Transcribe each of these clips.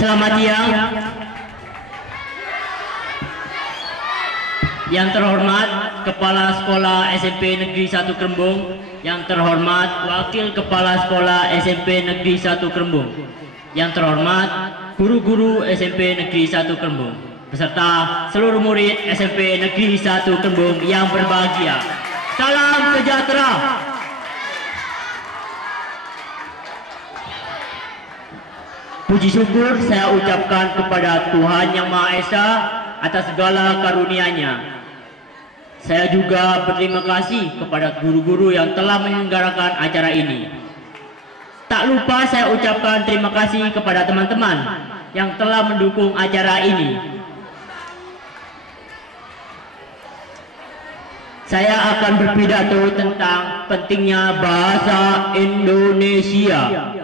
Selamat siang. Yang terhormat Kepala Sekolah SMP Negeri 1 Krembung, yang terhormat Wakil Kepala Sekolah SMP Negeri 1 Krembung, yang terhormat guru-guru SMP Negeri 1 Krembung, beserta seluruh murid SMP Negeri 1 Krembung yang berbahagia. Salam sejahtera. Puji syukur saya ucapkan kepada Tuhan Yang Maha Esa atas segala karunia-Nya. Saya juga berterima kasih kepada guru-guru yang telah menyelenggarakan acara ini. Tak lupa saya ucapkan terima kasih kepada teman-teman yang telah mendukung acara ini. Saya akan berpidato tentang pentingnya bahasa Indonesia.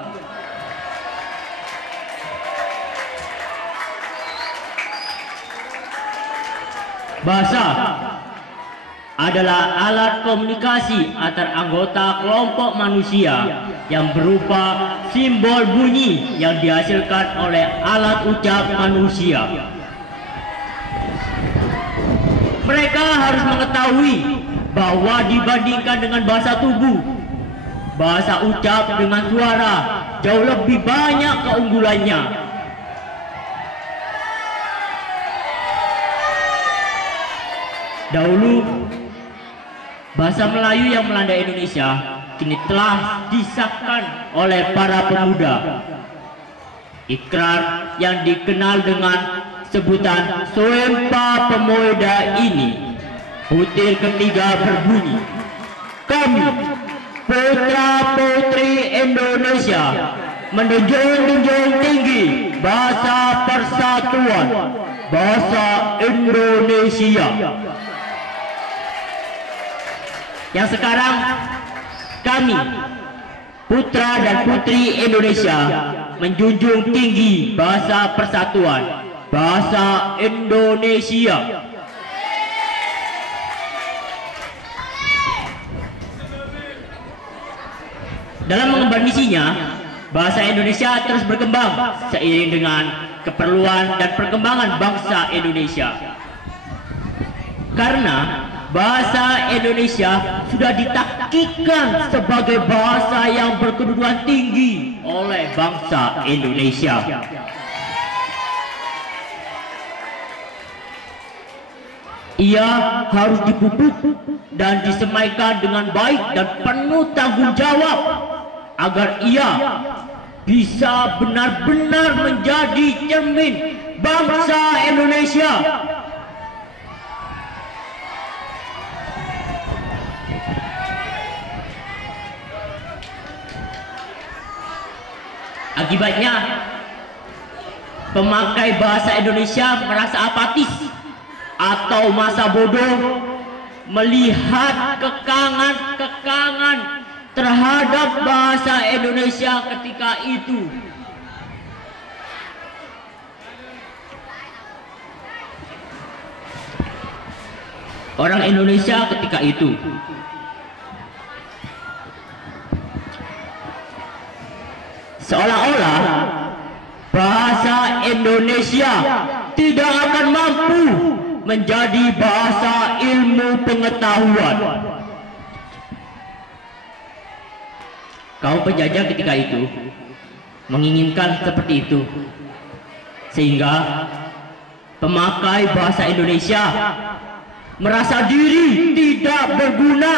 Bahasa adalah alat komunikasi antar anggota kelompok manusia yang berupa simbol bunyi yang dihasilkan oleh alat ucap manusia. Mereka harus mengetahui bahwa dibandingkan dengan bahasa tubuh, bahasa ucap dengan suara jauh lebih banyak keunggulannya. Dahulu, bahasa Melayu yang melanda Indonesia kini telah disahkan oleh para pemuda. Ikrar yang dikenal dengan sebutan Sumpah Pemuda ini, butir ketiga berbunyi, kami putra-putri Indonesia menjunjung tinggi bahasa persatuan, bahasa Indonesia. Yang sekarang kami putra dan putri Indonesia menjunjung tinggi bahasa persatuan, bahasa Indonesia. Dalam mengemban misinya, bahasa Indonesia terus berkembang seiring dengan keperluan dan perkembangan bangsa Indonesia. Karena bahasa Indonesia sudah ditaktikkan sebagai bahasa yang berkedudukan tinggi oleh bangsa Indonesia. Ia harus dipupuk dan disemaikan dengan baik dan penuh tanggung jawab agar ia bisa benar-benar menjadi cermin bangsa Indonesia. Akibatnya, pemakai bahasa Indonesia merasa apatis atau masa bodoh melihat kekangan terhadap bahasa Indonesia ketika itu. Orang Indonesia ketika itu seolah-olah bahasa Indonesia tidak akan mampu menjadi bahasa ilmu pengetahuan. Kaum penjajah ketika itu menginginkan seperti itu, sehingga pemakai bahasa Indonesia merasa diri tidak berguna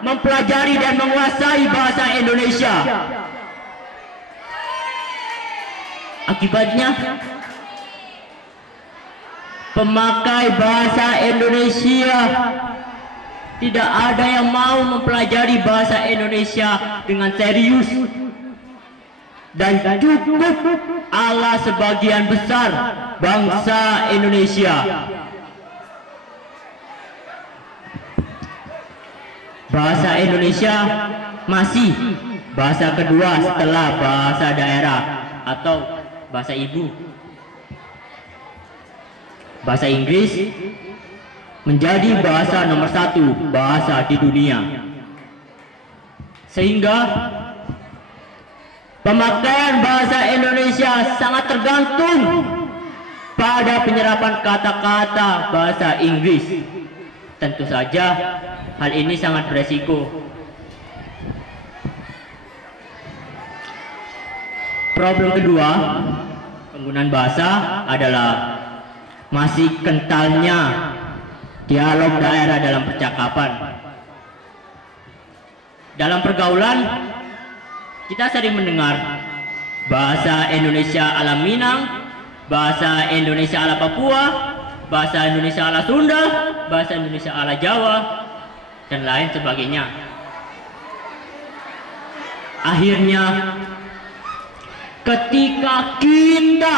mempelajari dan menguasai bahasa Indonesia. Akibatnya, pemakai bahasa Indonesia tidak ada yang mau mempelajari bahasa Indonesia dengan serius dan cukup ala sebagian besar bangsa Indonesia. Bahasa Indonesia masih bahasa kedua setelah bahasa daerah atau bahasa ibu. Bahasa Inggris menjadi bahasa nomor 1 bahasa di dunia. Sehingga Pemakaian bahasa Indonesia sangat tergantung pada penyerapan kata-kata bahasa Inggris. Tentu saja hal ini sangat beresiko. Problem kedua penggunaan bahasa adalah masih kentalnya dialog daerah dalam percakapan. Dalam pergaulan kita sering mendengar bahasa Indonesia ala Minang, bahasa Indonesia ala Papua, bahasa Indonesia ala Sunda, bahasa Indonesia ala Jawa, dan lain sebagainya. Akhirnya ketika kita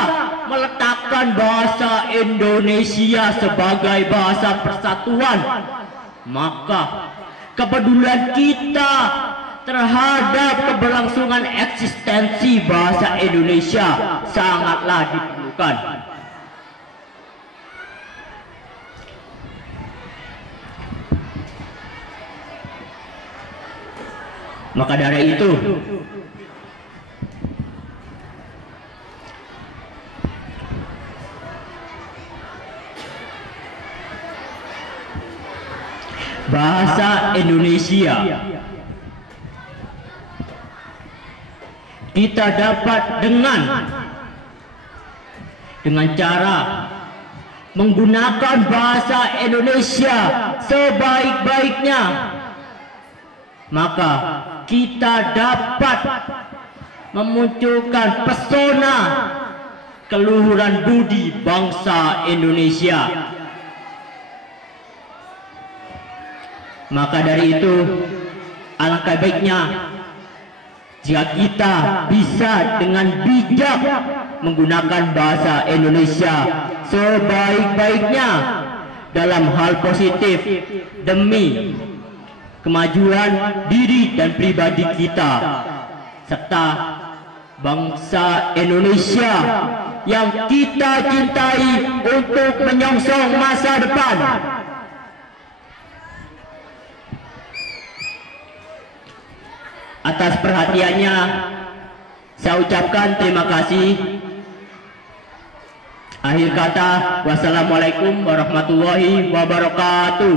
meletakkan bahasa Indonesia sebagai bahasa persatuan, maka kepedulian kita terhadap keberlangsungan eksistensi bahasa Indonesia sangatlah diperlukan. Maka dari itu, bahasa Indonesia kita dapat dengan cara menggunakan bahasa Indonesia sebaik-baiknya, maka kita dapat memunculkan pesona keluhuran budi bangsa Indonesia. Maka dari itu, alangkah baiknya jika kita bisa dengan bijak menggunakan bahasa Indonesia sebaik-baiknya dalam hal positif demi kemajuan diri dan pribadi kita serta bangsa Indonesia yang kita cintai untuk menyongsong masa depan. Atas perhatiannya saya ucapkan terima kasih. Akhir kata, wassalamualaikum warahmatullahi wabarakatuh.